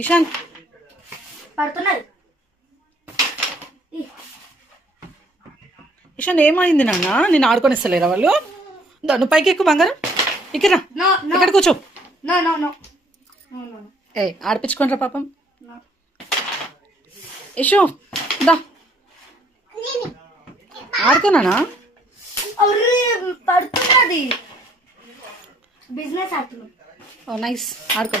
ఇషాన్ పడుతున్నది. ఇషాన్ ఏమైంది నాన్న? నేను ఆడుకొనిస్తలేరా వాళ్ళు? నువ్వు పైకి ఎక్కువ బంగారం ఇక్కడ ఇక్కడ కూర్చో. ఏ ఆడిపించుకోనరా పాపం. ఇషు దా ఆడుకోనా? పడుతున్నది. బిజినెస్ ఆడుతున్నాం. ఓ నైస్, ఆడుకో.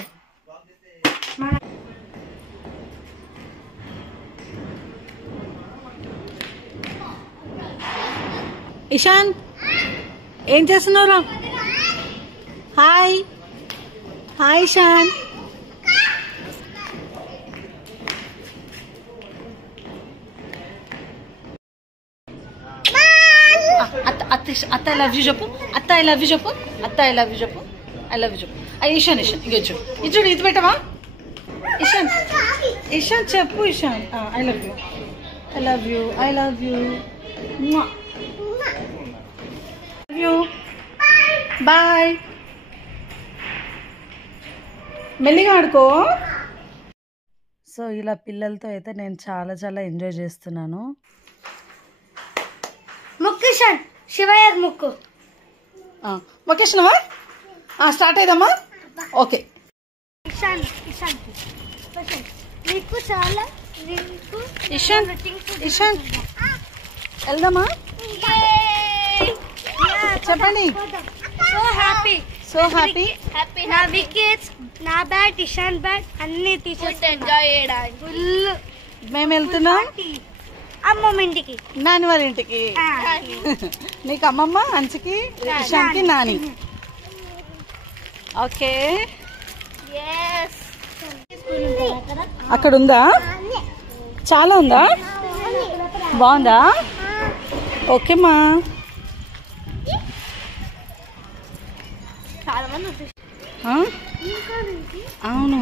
ఇషాన్ ఏం చేస్తున్నావురా? Hi hi Ishan. అత్త ఐ లవ్ యూ చెప్పు. అత్త ఐ లవ్ యూ చెప్పు. అత్త ఐ లవ్ యూ చెప్పు. ఐ లవ్ యూ చెప్పు. ఇషాన్ ఇషాన్ ఇక చూడు, ఇది చూడు, ఇది పెట్టవా? ఇషాన్ ఇషాన్ చెప్పు. Ishan I love you. I love you. I love you. Bye. మెల్లిగా ఆడుకో. సో ఇలా పిల్లలతో అయితే నేను చాలా చాలా ఎంజాయ్ చేస్తున్నాను. ముక్కు శివయ్య ముక్కు మొక్కేసినవా? స్టార్ట్ అయిదమ్మా. ఓకే. ఇషాన్ ఇషాన్ వెళ్దామా? చెప్పండి. So happy. నా వికెట్స్, నా బ్యాట్, ఇషాన్ బ్యాట్ అన్ని తీసేసి ఎంజాయ్ చేయడానికి ఫుల్. మేము వెళ్తున్నాం అమ్మమ్మ ఇంటికి, నాని వాళ్ళ ఇంటికి. నీకు అమ్మమ్మ, అంచుకి, ఇషాన్కి నాని. ఓకే. అక్కడ ఉందా? చాలా ఉందా? బాగుందా? ఓకే మా. చాలా మంది అవును.